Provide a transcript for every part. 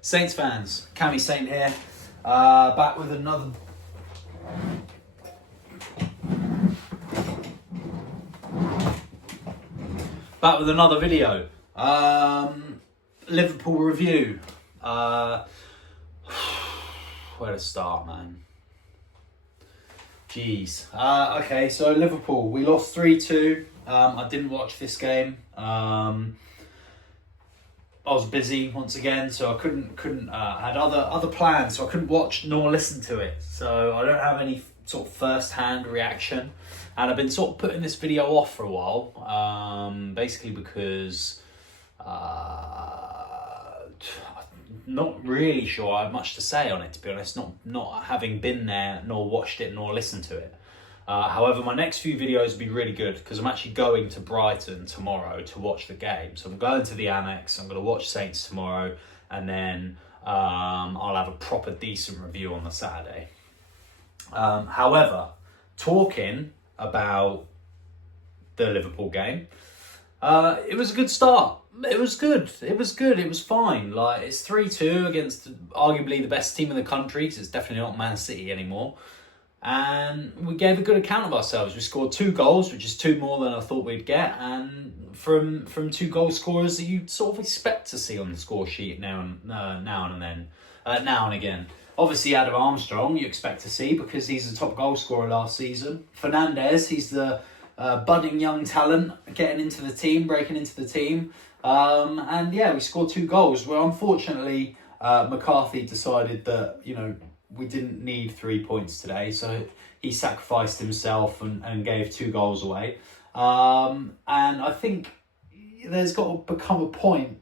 Saints fans, Cammy Saint here, back with another video. Liverpool review. Where to start, man? Jeez. Okay, so Liverpool, we lost 3-2. I didn't watch this game. I was busy once again, so I couldn't had other plans, so I couldn't watch nor listen to it. So I don't have any sort of first-hand reaction, and I've been sort of putting this video off for a while, basically because not really sure I have much to say on it, to be honest. Not having been there, nor watched it, nor listened to it. However, my next few videos will be really good because I'm actually going to Brighton tomorrow to watch the game. So I'm going to the Annex, I'm going to watch Saints tomorrow, and then I'll have a proper decent review on the Saturday. However, talking about the Liverpool game, it was a good start. It was good. It was fine. Like, it's 3-2 against arguably the best team in the country, because it's definitely not Man City anymore. And we gave a good account of ourselves. We scored 2 goals, which is 2 more than I thought we'd get, and from 2 goal scorers that you sort of expect to see on the score sheet now and again. Obviously, Adam Armstrong you expect to see because he's the top goal scorer last season. Fernandes, he's the budding young talent getting into the team, breaking into the team. And yeah, we scored 2 goals. Well, unfortunately, McCarthy decided that, we didn't need 3 points today, so he sacrificed himself and gave 2 goals away. And I think there's got to become a point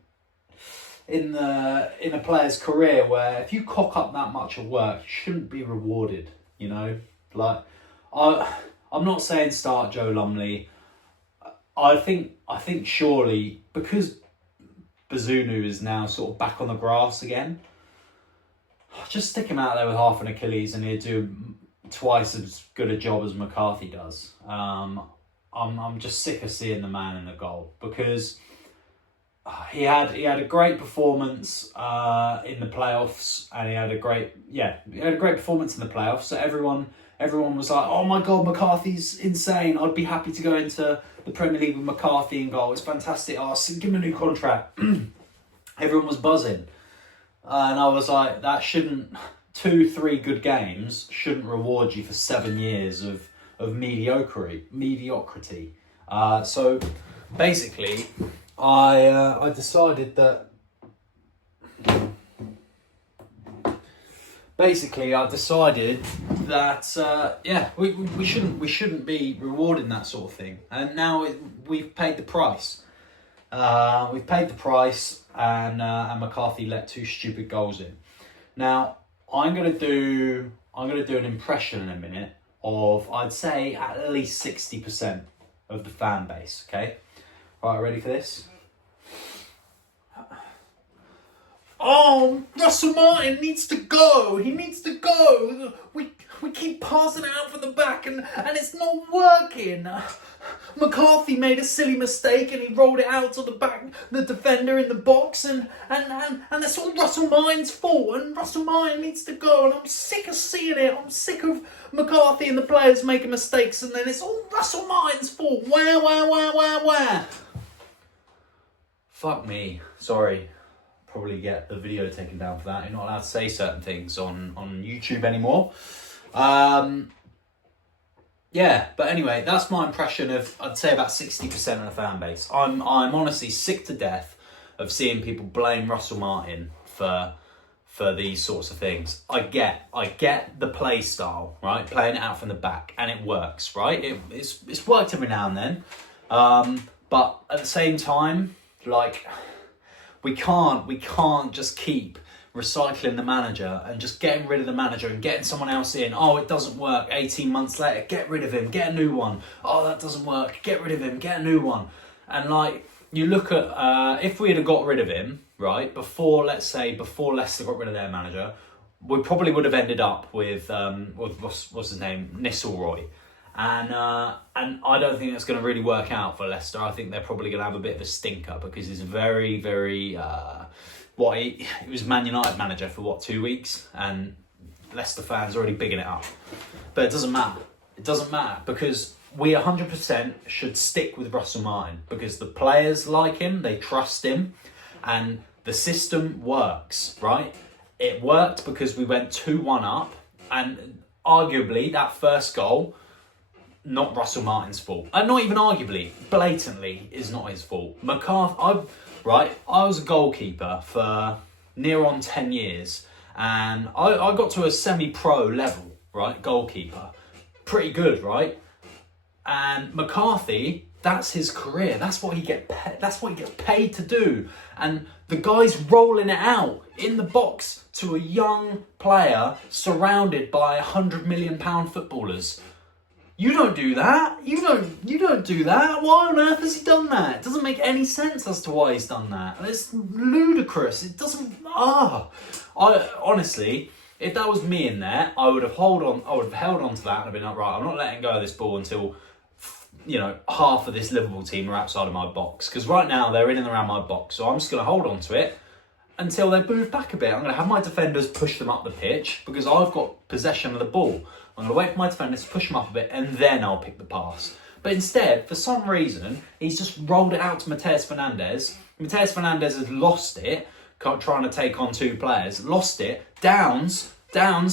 in a player's career where if you cock up that much of work, you shouldn't be rewarded. Like I'm not saying start Joe Lumley. I think surely because Bazunu is now sort of back on the grass again, just stick him out there with half an Achilles and he'll do twice as good a job as McCarthy does. I'm just sick of seeing the man in the goal because he had a great performance in the playoffs, and he had a great performance in the playoffs. So everyone was like, "Oh my God, McCarthy's insane! I'd be happy to go into the Premier League with McCarthy in goal. It's fantastic. Oh, give him a new contract." Everyone was buzzing. And I was like, that shouldn't, 2-3 good games shouldn't reward you for 7 years of mediocrity. So basically, I decided that. We shouldn't be rewarding that sort of thing. And now we've paid the price. And McCarthy let 2 stupid goals in. Now I'm gonna do an impression in a minute of, I'd say, at least 60% of the fan base. Okay, right, ready for this? Oh, Russell Martin needs to go. He needs to go. We keep passing it out from the back and it's not working. McCarthy made a silly mistake and he rolled it out to the defender in the box and that's all Russell Martin's fault, and Russell Martin needs to go, and I'm sick of seeing it. I'm sick of McCarthy and the players making mistakes and then it's all Russell Martin's fault. Where? Fuck me. Sorry. Probably get the video taken down for that. You're not allowed to say certain things on YouTube anymore. Yeah, but anyway, that's my impression of, I'd say, about 60% of the fan base. I'm honestly sick to death of seeing people blame Russell Martin for these sorts of things. I get the play style, right? Playing it out from the back, and it works, right? It's worked every now and then. But at the same time, like, we can't just keep recycling the manager and just getting rid of the manager and getting someone else in. Oh, it doesn't work. 18 months later, get rid of him, get a new one. Oh, that doesn't work. Get rid of him, get a new one. And like, you look at, if we had got rid of him, right, before Leicester got rid of their manager, we probably would have ended up with what's his name, Nistelrooy. And I don't think that's going to really work out for Leicester. I think they're probably going to have a bit of a stinker because he's very, very he was Man United manager for 2 weeks, and Leicester fans are already bigging it up. But it doesn't matter. It doesn't matter, because we 100% should stick with Russell Martin, because the players like him, they trust him, and the system works, right? It worked because we went 2-1 up, and arguably that first goal, not Russell Martin's fault. And not even arguably, blatantly is not his fault. McCarthy, I was a goalkeeper for near on 10 years, and I got to a semi-pro level, right, goalkeeper. Pretty good, right? And McCarthy, that's his career. That's what he gets paid to do. And the guy's rolling it out in the box to a young player surrounded by £100 million footballers. You don't do that. You don't do that. Why on earth has he done that? It doesn't make any sense as to why he's done that. It's ludicrous. It doesn't. I honestly, if that was me in there, I would have held on to that and have been like, right, I'm not letting go of this ball until, half of this Liverpool team are outside of my box. Because right now they're in and around my box, so I'm just going to hold on to it until they move back a bit. I'm going to have my defenders push them up the pitch because I've got possession of the ball. I'm going to wait for my defenders to push them up a bit, and then I'll pick the pass. But instead, for some reason, he's just rolled it out to Mateus Fernandes. Mateus Fernandes has lost it, trying to take on two players. Lost it. Downs,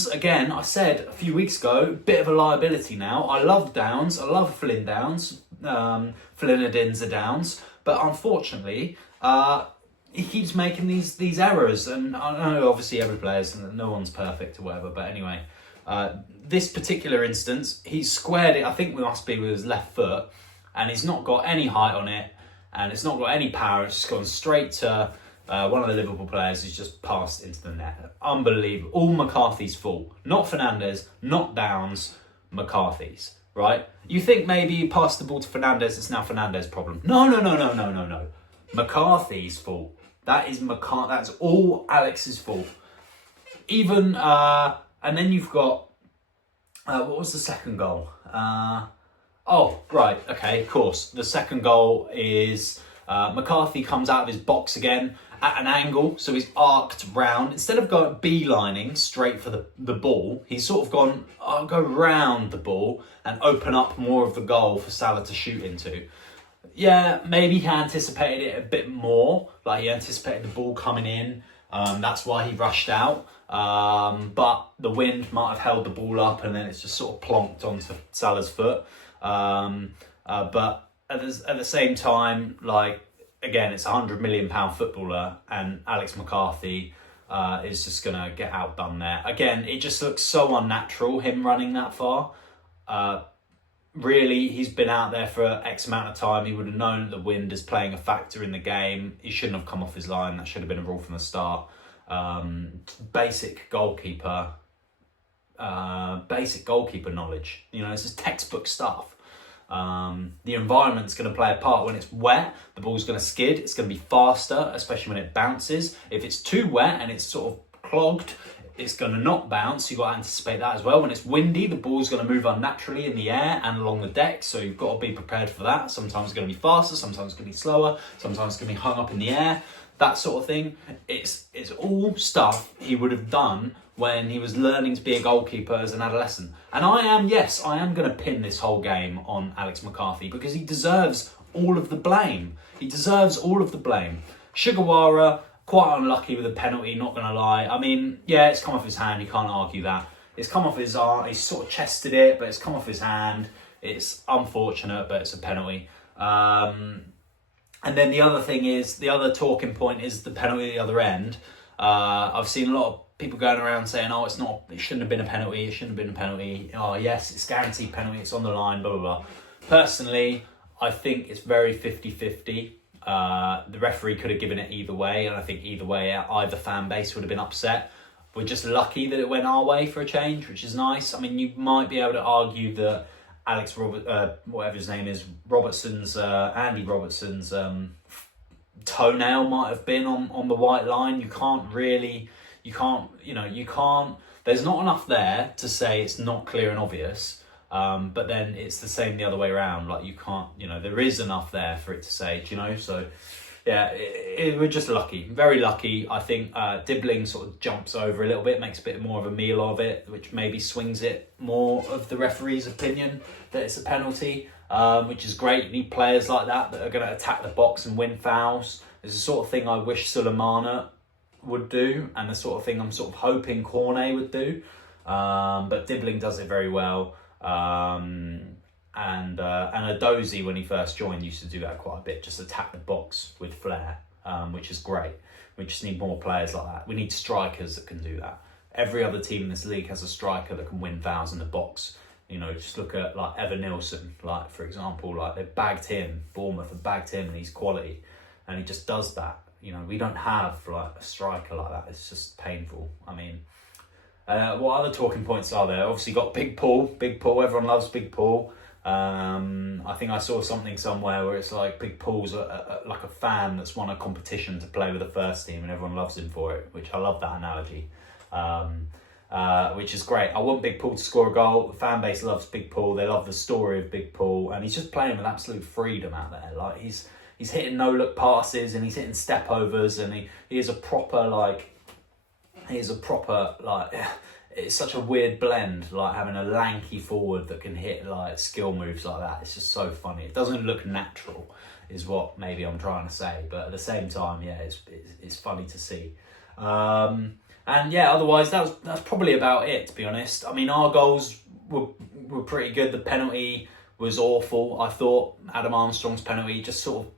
again, I said a few weeks ago, bit of a liability now. I love Downs. I love Flynn Downs. Flynn Downs. But unfortunately, he keeps making these errors. And I know, obviously, every player's, no one's perfect or whatever. But anyway, this particular instance, he's squared it, I think we must be with his left foot. And he's not got any height on it. And it's not got any power. It's just gone straight to one of the Liverpool players who's just passed into the net. Unbelievable. All McCarthy's fault. Not Fernandes, not Downs, McCarthy's, right? You think maybe you passed the ball to Fernandes, it's now Fernandes' problem. No. McCarthy's fault. That's all Alex's fault. Even, and then you've got, what was the second goal? Of course. The second goal is McCarthy comes out of his box again at an angle, so he's arced round. Instead of going beelining straight for the ball, he's sort of gone, I'll go round the ball and open up more of the goal for Salah to shoot into. Yeah, maybe he anticipated it a bit more, like he anticipated the ball coming in. That's why he rushed out. But the wind might have held the ball up and then it's just sort of plonked onto Salah's foot. But at the same time, again, it's a £100 million footballer, and Alex McCarthy is just going to get outdone there. Again, it just looks so unnatural, him running that far. Really, he's been out there for X amount of time. He would have known that the wind is playing a factor in the game. He shouldn't have come off his line. That should have been a rule from the start. Basic goalkeeper knowledge. This is textbook stuff. The environment's going to play a part. When it's wet, the ball's going to skid. It's going to be faster, especially when it bounces. If it's too wet and it's sort of clogged, it's going to not bounce. You've got to anticipate that as well. When it's windy, the ball's going to move unnaturally in the air and along the deck, so you've got to be prepared for that. Sometimes it's going to be faster, sometimes it's going to be slower, sometimes it's going to be hung up in the air, that sort of thing. It's all stuff he would have done when he was learning to be a goalkeeper as an adolescent. And I am going to pin this whole game on Alex McCarthy because he deserves all of the blame. Sugawara, quite unlucky with a penalty, not going to lie. I mean, yeah, it's come off his hand, you can't argue that. It's come off his arm, he sort of chested it, but it's come off his hand. It's unfortunate, but it's a penalty. And then the other talking point is the penalty at the other end. I've seen a lot of people going around saying, it shouldn't have been a penalty. Oh, yes, it's guaranteed penalty, it's on the line, blah, blah, blah. Personally, I think it's very 50-50. The referee could have given it either way, and I think either way, either fan base would have been upset. We're just lucky that it went our way for a change, which is nice. I mean, you might be able to argue that whatever his name is, Andy Robertson's toenail might have been on the white line. There's not enough there to say it's not clear and obvious. But then it's the same the other way around. Like you can't, there is enough there for it to say, so we're just lucky, very lucky. I think Dibbling sort of jumps over a little bit, makes a bit more of a meal of it, which maybe swings it more of the referee's opinion that it's a penalty, which is great. You need players like that are going to attack the box and win fouls. It's the sort of thing I wish Sulemana would do, and the sort of thing I'm sort of hoping Cornet would do. But Dibbling does it very well. And Adozi, when he first joined, used to do that quite a bit, just attack the box with flair, which is great. We just need more players like that. We need strikers that can do that. Every other team in this league has a striker that can win fouls in the box. You know, just look at like Evan Nilsson, like for example, like they bagged him, Bournemouth have bagged him, and he's quality, and he just does that. You know, we don't have like a striker like that. It's just painful. I mean, what other talking points are there? Obviously got Big Paul. Everyone loves Big Paul. I think I saw something somewhere where it's like Big Paul's like a fan that's won a competition to play with the first team, and everyone loves him for it, which I love that analogy, which is great. I want Big Paul to score a goal. The fan base loves Big Paul. They love the story of Big Paul, and he's just playing with absolute freedom out there. Like he's hitting no-look passes, and he's hitting step-overs, and he is a proper it's such a weird blend, like having a lanky forward that can hit like skill moves like that. It's just so funny. It doesn't look natural, is what maybe I'm trying to say, but at the same time, yeah, it's funny to see. And yeah, otherwise that's probably about it, to be honest. I mean, our goals were pretty good. The penalty was awful. I thought Adam Armstrong's penalty just sort of,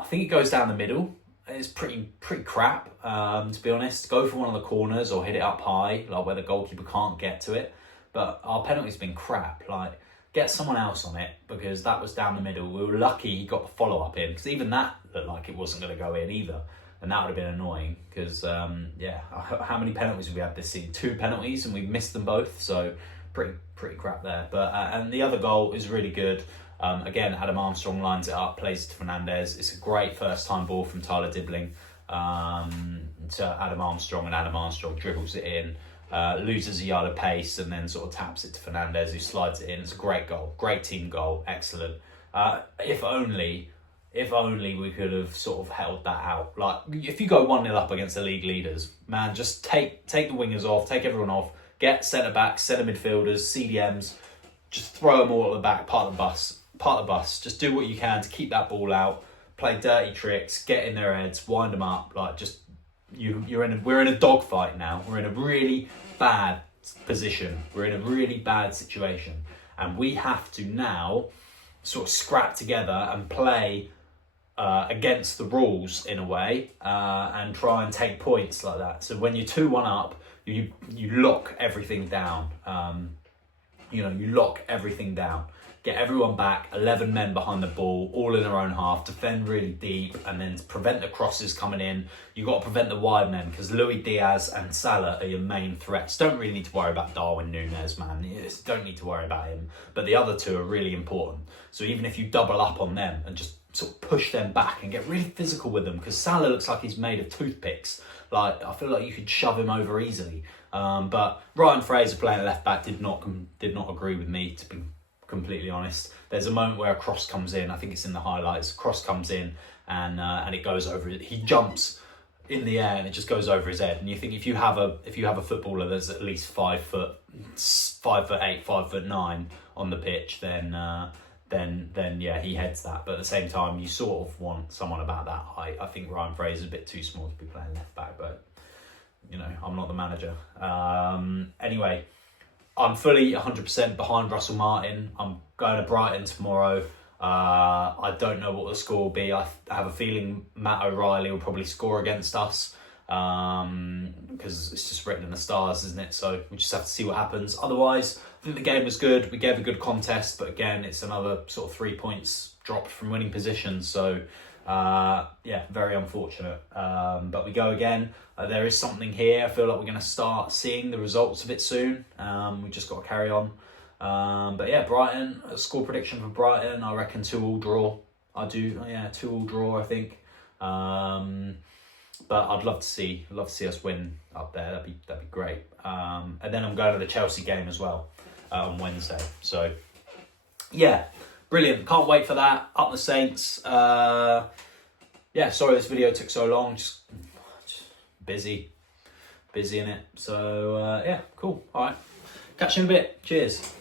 I think it goes down the middle. It's pretty crap, to be honest. Go for one of the corners or hit it up high, like where the goalkeeper can't get to it. But our penalty's been crap. Like, get someone else on it, because that was down the middle. We were lucky he got the follow-up in, because even that looked like it wasn't going to go in either. And that would have been annoying, because, how many penalties have we had this season? 2 penalties, and we've missed them both, so pretty crap there. But and the other goal is really good. Again, Adam Armstrong lines it up, plays it to Fernandes. It's a great first-time ball from Tyler Dibbling to Adam Armstrong, and Adam Armstrong dribbles it in, loses a yard of pace, and then sort of taps it to Fernandes, who slides it in. It's a great goal, great team goal, excellent. If only we could have sort of held that out. Like, if you go 1-0 up against the league leaders, man, just take the wingers off, take everyone off, get centre-backs, centre midfielders, CDMs, just throw them all at the back, part of the bus. Just do what you can to keep that ball out, play dirty tricks, get in their heads, wind them up. Like, just we're in a dogfight now. We're in a really bad position. We're in a really bad situation, and we have to now sort of scrap together and play against the rules in a way, and try and take points like that. So when you're 2-1 up, you lock everything down. You lock everything down. Get everyone back, 11 men behind the ball, all in their own half, defend really deep, and then prevent the crosses coming in. You've got to prevent the wide men, because Luis Diaz and Salah are your main threats. Don't really need to worry about Darwin Núñez, man. You just don't need to worry about him. But the other two are really important. So even if you double up on them and just sort of push them back and get really physical with them, because Salah looks like he's made of toothpicks. Like, I feel like you could shove him over easily. But Ryan Fraser playing at left back did not agree with me, to be completely honest. There's a moment where a cross comes in. I think it's in the highlights. Cross comes in and it goes over. He jumps in the air and it just goes over his head. And you think if you have a footballer that's at least 5'8", 5'9" on the pitch, then yeah, he heads that. But at the same time, you sort of want someone about that height. I think Ryan Fraser's a bit too small to be playing left back, but I'm not the manager. Anyway, I'm fully 100% behind Russell Martin. I'm going to Brighton tomorrow. I don't know what the score will be. I have a feeling Matt O'Reilly will probably score against us, because it's just written in the stars, isn't it? So we just have to see what happens. Otherwise, I think the game was good. We gave a good contest, but again, it's another sort of 3 points dropped from winning positions. So very unfortunate. But we go again. There is something here. I feel like we're going to start seeing the results of it soon. We just got to carry on. But yeah, Brighton, a score prediction for Brighton, I reckon 2-2 draw. 2-2 draw, I think. But I'd love to see us win up there. That'd be great. And then I'm going to the Chelsea game as well on Wednesday. So yeah, brilliant. Can't wait for that. Up the Saints. yeah, sorry this video took so long. Just busy in it. So yeah, cool. All right, catch you in a bit. Cheers.